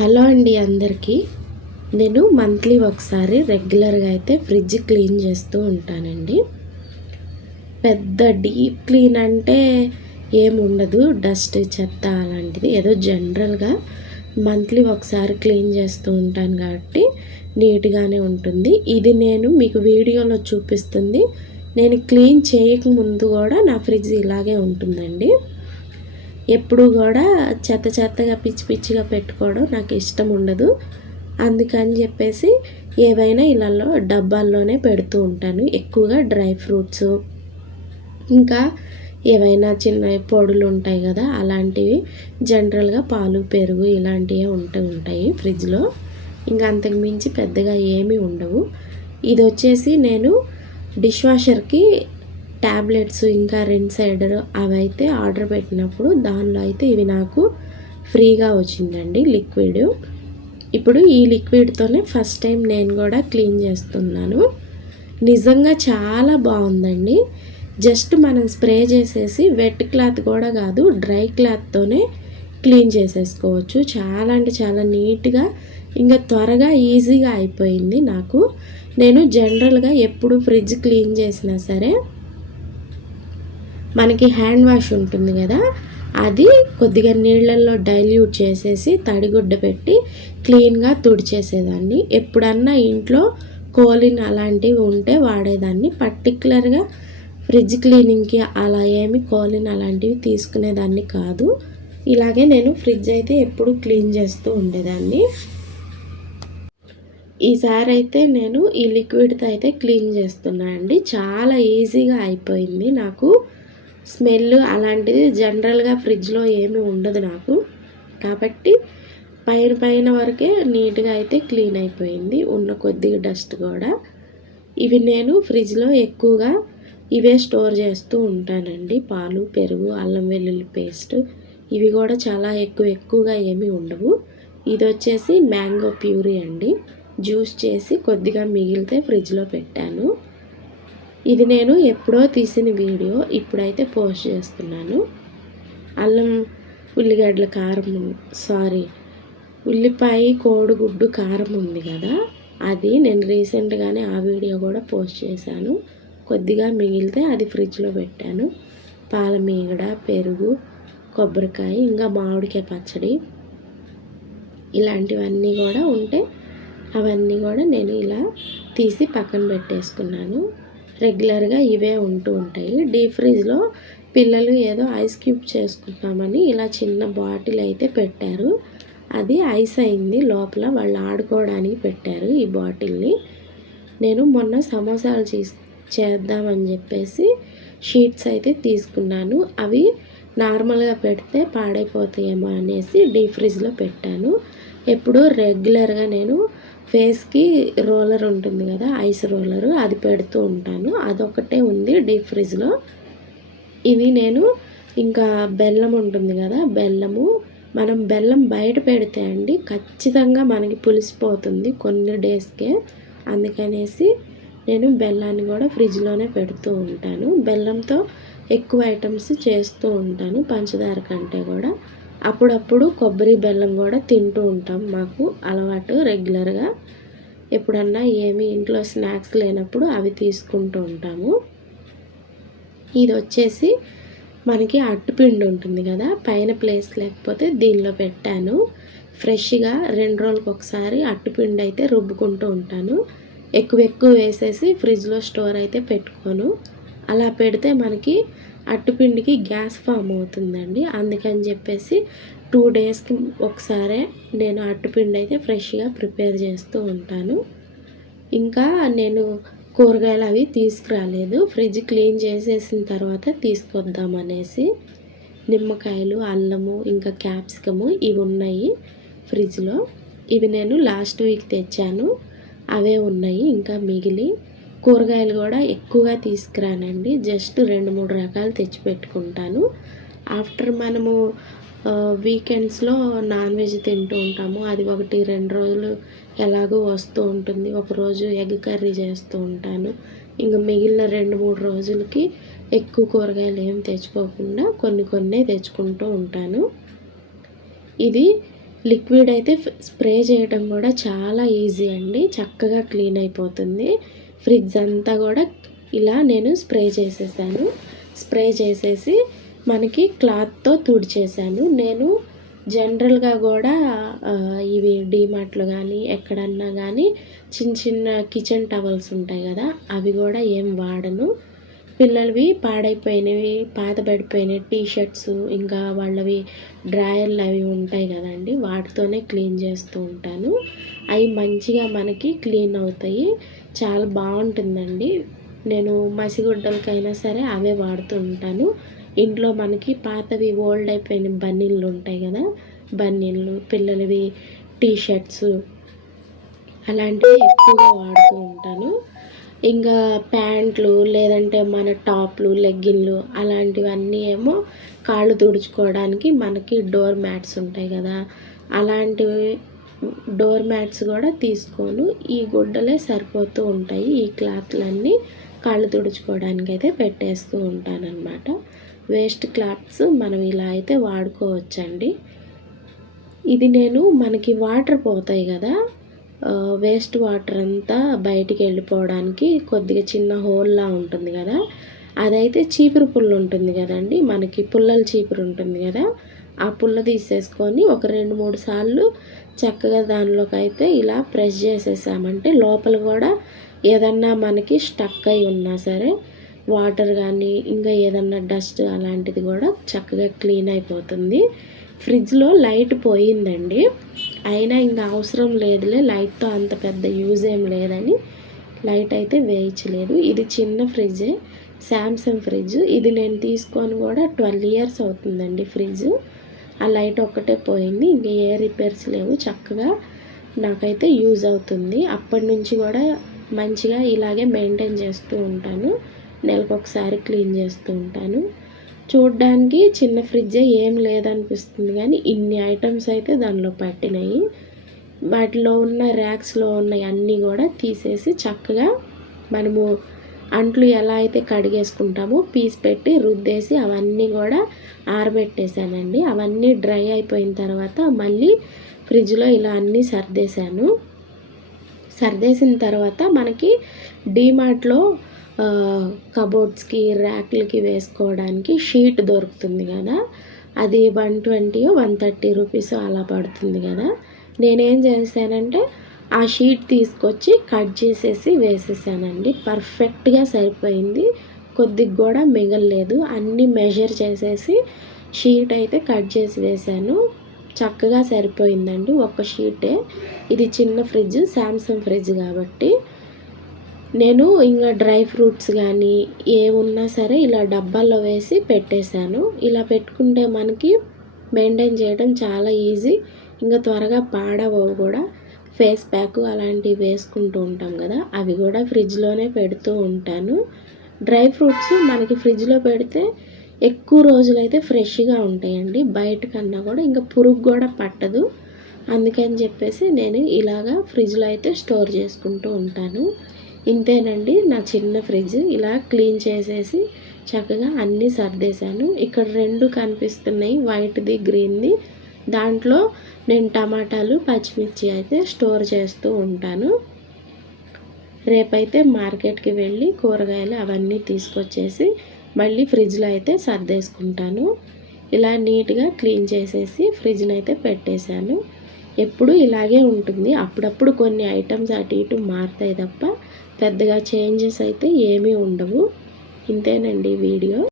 Hello అండి అందరికీ. నేను మంత్లీ ఒకసారి రెగ్యులర్గా అయితే ఫ్రిడ్జ్ క్లీన్ చేస్తూ ఉంటానండి. పెద్ద డీప్ క్లీన్ అంటే ఏముండదు, డస్ట్ చెత్త అలాంటిది ఏదో జనరల్గా మంత్లీ ఒకసారి క్లీన్ చేస్తూ ఉంటాను కాబట్టి నీట్గానే ఉంటుంది. ఇది నేను మీకు వీడియోలో చూపిస్తుంది. నేను క్లీన్ చేయకముందు కూడా నా ఫ్రిడ్జ్ ఇలాగే ఉంటుందండి. ఎప్పుడు కూడా చెత్తగా పిచ్చి పిచ్చిగా పెట్టుకోవడం నాకు ఇష్టం ఉండదు. అందుకని చెప్పేసి ఏవైనా ఇళ్ళల్లో డబ్బాల్లోనే పెడుతూ ఉంటాను. ఎక్కువగా డ్రై ఫ్రూట్స్, ఇంకా ఏవైనా చిన్న పొడులు ఉంటాయి కదా, అలాంటివి జనరల్గా పాలు పెరుగు ఇలాంటివే ఉంటాయి ఫ్రిడ్జ్లో. ఇంకా అంతకు మించి పెద్దగా ఏమీ ఉండవు. ఇది వచ్చేసి నేను డిష్ వాషర్కి ట్యాబ్లెట్స్ ఇంకా రిన్సైడర్ అవైతే ఆర్డర్ పెట్టినప్పుడు దానిలో అయితే ఇవి నాకు ఫ్రీగా వచ్చిందండి లిక్విడ్. ఇప్పుడు ఈ లిక్విడ్తోనే ఫస్ట్ టైం నేను కూడా క్లీన్ చేస్తున్నాను. నిజంగా చాలా బాగుందండి. జస్ట్ మనం స్ప్రే చేసేసి వెట్ క్లాత్ కూడా కాదు, డ్రై క్లాత్తోనే క్లీన్ చేసేసుకోవచ్చు. చాలా అంటే చాలా నీట్గా ఇంకా త్వరగా ఈజీగా అయిపోయింది నాకు. నేను జనరల్గా ఎప్పుడు ఫ్రిడ్జ్ క్లీన్ చేసినా సరే మనకి హ్యాండ్ వాష్ ఉంటుంది కదా, అది కొద్దిగా నీళ్ళల్లో డైల్యూట్ చేసేసి తడిగుడ్డ పెట్టి క్లీన్గా తుడిచేసేదాన్ని. ఎప్పుడన్నా ఇంట్లో కోలిన్ అలాంటివి ఉంటే వాడేదాన్ని. పర్టికులర్గా ఫ్రిడ్జ్ క్లీనింగ్కి అలా ఏమి కోలిన్ అలాంటివి తీసుకునేదాన్ని కాదు. ఇలాగే నేను ఫ్రిడ్జ్ అయితే ఎప్పుడు క్లీన్ చేస్తూ ఉండేదాన్ని. ఈసారి అయితే నేను ఈ లిక్విడ్తో అయితే క్లీన్ చేస్తున్నా అండి. చాలా ఈజీగా అయిపోయింది నాకు. స్మెల్ అలాంటిది జనరల్గా ఫ్రిడ్జ్లో ఏమీ ఉండదు నాకు, కాబట్టి పైన వరకే నీట్గా అయితే క్లీన్ అయిపోయింది. ఉన్న కొద్దిగా డస్ట్ కూడా. ఇవి నేను ఫ్రిడ్జ్లో ఎక్కువగా ఇవే స్టోర్ చేస్తూ ఉంటానండి. పాలు పెరుగు అల్లం వెల్లుల్లి పేస్ట్ ఇవి కూడా చాలా ఎక్కువగా ఏమీ ఉండవు. ఇది వచ్చేసి మ్యాంగో ప్యూరీ అండి. జ్యూస్ చేసి కొద్దిగా మిగిలితే ఫ్రిడ్జ్లో పెట్టాను. ఇది నేను ఎప్పుడో తీసిన వీడియో, ఇప్పుడైతే పోస్ట్ చేస్తున్నాను. అల్లం ఉల్లిగడ్డల కారం, ఉల్లిపాయ కోడిగుడ్డు కారం ఉంది కదా, అది నేను రీసెంట్గానే ఆ వీడియో కూడా పోస్ట్ చేశాను. కొద్దిగా మిగిలితే అది ఫ్రిడ్జ్లో పెట్టాను. పాల మీగడ, పెరుగు, కొబ్బరికాయ, ఇంకా మామిడికాయ పచ్చడి ఇలాంటివన్నీ కూడా ఉంటే అవన్నీ కూడా నేను ఇలా తీసి పక్కన పెట్టేసుకున్నాను. రెగ్యులర్గా ఇవే ఉంటూ ఉంటాయి. డీప్ ఫ్రిడ్జ్లో పిల్లలు ఏదో ఐస్ క్యూబ్ చేసుకుంటామని ఇలా చిన్న బాటిల్ అయితే పెట్టారు. అది ఐస్ అయింది లోపల, వాళ్ళు ఆడుకోవడానికి పెట్టారు ఈ బాటిల్ని. నేను మొన్న సమోసాలు చేద్దామని చెప్పేసి షీట్స్ అయితే తీసుకున్నాను. అవి నార్మల్గా పెడితే పాడైపోతాయేమో అనేసి డీప్ ఫ్రిడ్జ్లో పెట్టాను. ఎప్పుడు రెగ్యులర్గా నేను ఫేస్కి రోలర్ ఉంటుంది కదా, ఐస్ రోలరు, అది పెడుతూ ఉంటాను. అదొకటే ఉంది డీప్ ఫ్రిడ్జ్లో. ఇవి నేను ఇంకా బెల్లం ఉంటుంది కదా, మనం బెల్లం బయట పెడితే అండి ఖచ్చితంగా మనకి పులిసిపోతుంది కొన్ని డేస్కే. అందుకనేసి నేను బెల్లాన్ని కూడా ఫ్రిడ్జ్లోనే పెడుతూ ఉంటాను. బెల్లంతో ఎక్కువ ఐటమ్స్ చేస్తూ ఉంటాను పంచదార కంటే కూడా. అప్పుడప్పుడు కొబ్బరి బెల్లం కూడా తింటూ ఉంటాం, మాకు అలవాటు రెగ్యులర్గా. ఎప్పుడన్నా ఏమి ఇంట్లో స్నాక్స్ లేనప్పుడు అవి తీసుకుంటూ ఉంటాము. ఇది వచ్చేసి మనకి అట్టుపిండి ఉంటుంది కదా, పైన ప్లేస్ లేకపోతే దీనిలో పెట్టాను. ఫ్రెష్గా 2 రోజులకు ఒకసారి అట్టుపిండి అయితే రుబ్బుకుంటూ ఉంటాను. ఎక్కువ వేసేసి ఫ్రిడ్జ్లో స్టోర్ అయితే పెట్టుకోను. అలా పెడితే మనకి అట్టుపిండికి గ్యాస్ ఫామ్ అవుతుందండి. అందుకని చెప్పేసి 2 డేస్కి ఒకసారి నేను అట్టుపిండి అయితే ఫ్రెష్గా ప్రిపేర్ చేస్తూ ఉంటాను. ఇంకా నేను కూరగాయలు అవి తీసుకురాలేదు, ఫ్రిడ్జ్ క్లీన్ చేసేసిన తర్వాత తీసుకొద్దామనేసి. నిమ్మకాయలు, అల్లము, ఇంకా క్యాప్సికము ఇవి ఉన్నాయి ఫ్రిడ్జ్లో. ఇవి నేను లాస్ట్ వీక్ తెచ్చాను, అవే ఉన్నాయి ఇంకా మిగిలి. కూరగాయలు కూడా ఎక్కువగా తీసుకురానండి, జస్ట్ 2-3 రకాలు తెచ్చిపెట్టుకుంటాను. ఆఫ్టర్ మనము వీకెండ్స్లో నాన్ వెజ్ తింటూ ఉంటాము, అది 1-2 రోజులు ఎలాగో వస్తూ ఉంటుంది. ఒకరోజు ఎగ్ కర్రీ చేస్తూ ఉంటాను. ఇంకా మిగిలిన 2-3 రోజులకి ఎక్కువ కూరగాయలు ఏం తెచ్చుకోకుండా కొన్ని తెచ్చుకుంటూ ఉంటాను. ఇది లిక్విడ్ అయితే స్ప్రే చేయడం కూడా చాలా ఈజీ అండి. చక్కగా క్లీన్ అయిపోతుంది. ఫ్రిడ్జ్ అంతా కూడా ఇలా నేను స్ప్రే చేసేసాను. స్ప్రే చేసేసి మనకి క్లాత్తో తుడిచేసాను. నేను జనరల్గా కూడా ఇవి డీమార్ట్లో కానీ ఎక్కడన్నా కానీ చిన్న చిన్న కిచెన్ టవల్స్ ఉంటాయి కదా, అవి కూడా ఏం వాడను. పిల్లలవి పాడైపోయినవి, పాత పడిపోయినవి టీ షర్ట్స్, ఇంకా వాళ్ళవి డ్రాయర్లు అవి ఉంటాయి కదండి, వాటితోనే క్లీన్ చేస్తూ ఉంటాను. అవి మంచిగా మనకి క్లీన్ అవుతాయి. చాలా బాగుంటుందండి. నేను మసిగుడ్డలకైనా సరే అవే వాడుతూ ఉంటాను. ఇంట్లో మనకి పాతవి ఓల్డ్ అయిపోయిన బన్నీళ్ళు ఉంటాయి కదా, బన్నీళ్ళు, పిల్లలవి టీ షర్ట్స్ అలాంటివి ఎక్కువగా వాడుతూ ఉంటాను. ఇంకా ప్యాంట్లు లేదంటే మన టాప్లు, లెగ్గిన్లు అలాంటివన్నీ ఏమో కాళ్ళు తుడుచుకోవడానికి మనకి డోర్ మ్యాట్స్ ఉంటాయి కదా, అలాంటివి డోర్ మ్యాట్స్ కూడా తీసుకోను. ఈ గుడ్డలే సరిపోతూ ఉంటాయి. ఈ క్లాత్లన్నీ కాళ్ళు తుడుచుకోవడానికి అయితే పెట్టేస్తూ ఉంటానన్నమాట. వేస్ట్ క్లాత్స్ మనం ఇలా అయితే వాడుకోవచ్చండి. ఇది నేను మనకి వాటర్ పోతాయి కదా, వేస్ట్ వాటర్ అంతా బయటికి వెళ్ళిపోవడానికి కొద్దిగా చిన్న హోల్లా ఉంటుంది కదా, అదైతే చీపురు పుల్ల ఉంటుంది కదండి, మనకి పుల్లల చీపురు ఉంటుంది కదా, ఆ పుల్ల తీసేసుకొని ఒక 2-3 సార్లు చక్కగా దానిలోకి అయితే ఇలా ప్రెస్ చేసేసామంటే లోపల కూడా ఏదన్నా మనకి స్టక్ అయి ఉన్నా సరే వాటర్ కానీ ఇంకా ఏదన్నా డస్ట్ అలాంటిది కూడా చక్కగా క్లీన్ అయిపోతుంది. ఫ్రిడ్జ్లో లైట్ పోయిందండి, అయినా ఇంకా అవసరం లేదులే, లైట్తో అంత పెద్ద యూజ్ ఏం లేదని లైట్ అయితే వేయించలేదు. ఇది చిన్న ఫ్రిడ్జే, శాంసంగ్ ఫ్రిడ్జ్. ఇది నేను తీసుకొని కూడా 12 ఇయర్స్ అవుతుందండి ఫ్రిడ్జ్. ఆ లైట్ ఒక్కటే పోయింది, ఇంకా ఏ రిపేర్స్ లేవు. చక్కగా నాకైతే యూజ్ అవుతుంది. అప్పటి నుంచి కూడా మంచిగా ఇలాగే మెయింటైన్ చేస్తూ ఉంటాను. నెలకొకసారి క్లీన్ చేస్తూ ఉంటాను. చూడ్డానికి చిన్న ఫ్రిడ్జే ఏం లేదనిపిస్తుంది కానీ ఇన్ని ఐటమ్స్ అయితే దానిలో పట్టినాయి. వాటిలో ఉన్న ర్యాక్స్లో ఉన్నాయి అన్నీ కూడా తీసేసి చక్కగా మనము అంట్లు ఎలా అయితే కడిగేసుకుంటామో పీస్ పెట్టి రుద్దేసి అవన్నీ కూడా ఆరబెట్టేశానండి. అవన్నీ డ్రై అయిపోయిన తర్వాత మళ్ళీ ఫ్రిడ్జ్లో ఇలా అన్నీ సర్దేశాను. సర్దేసిన తర్వాత మనకి డీమార్ట్లో కబోర్డ్స్కి, ర్యాక్లకి వేసుకోవడానికి షీట్ దొరుకుతుంది కదా, అది 120 130 రూపీస్ అలా పడుతుంది కదా. నేనేం చేశానంటే ఆ షీట్ తీసుకొచ్చి కట్ చేసేసి వేసేసానండి. పర్ఫెక్ట్గా సరిపోయింది, కొద్దిగా కూడా మిగలలేదు. అన్నీ మెజర్ చేసేసి షీట్ అయితే కట్ చేసి వేశాను. చక్కగా సరిపోయిందండి ఒక్క షీటే. ఇది చిన్న ఫ్రిడ్జ్, శాంసంగ్ ఫ్రిడ్జ్ కాబట్టి. నేను ఇంకా డ్రై ఫ్రూట్స్ కానీ ఏమున్నా సరే ఇలా డబ్బాల్లో వేసి పెట్టేశాను. ఇలా పెట్టుకుంటే మనకి మెయింటైన్ చేయడం చాలా ఈజీ, ఇంకా త్వరగా పాడవవు కూడా. ఫేస్ ప్యాక్ అలాంటివి వేసుకుంటూ ఉంటాం కదా, అవి కూడా ఫ్రిడ్జ్లోనే పెడుతూ ఉంటాను. డ్రై ఫ్రూట్స్ మనకి ఫ్రిడ్జ్లో పెడితే ఎక్కువ రోజులైతే ఫ్రెష్గా ఉంటాయండి, బయట కన్నా కూడా. ఇంకా పురుగు కూడా పట్టదు. అందుకని చెప్పేసి నేను ఇలాగా ఫ్రిడ్జ్లో అయితే స్టోర్ చేసుకుంటూ ఉంటాను. ఇంతేనండి నా చిన్న ఫ్రిడ్జ్. ఇలా క్లీన్ చేసేసి చక్కగా అన్నీ సర్దేశాను. ఇక్కడ 2 కనిపిస్తున్నాయి, వైట్ది, గ్రీన్ది. దాంట్లో నేను టమాటాలు, పచ్చిమిర్చి అయితే స్టోర్ చేస్తూ ఉంటాను. రేపైతే మార్కెట్కి వెళ్ళి కూరగాయలు అవన్నీ తీసుకొచ్చేసి మళ్ళీ ఫ్రిడ్జ్లో అయితే సర్దేసుకుంటాను. ఇలా నీట్గా క్లీన్ చేసేసి ఫ్రిడ్జ్ని అయితే పెట్టేశాను. ఎప్పుడు ఇలాగే ఉంటుంది. అప్పుడప్పుడు కొన్ని ఐటమ్స్ అటు ఇటు మారుతాయి తప్ప పెద్దగా చేంజెస్ అయితే ఏమీ ఉండవు. ఇంతేనండి వీడియో.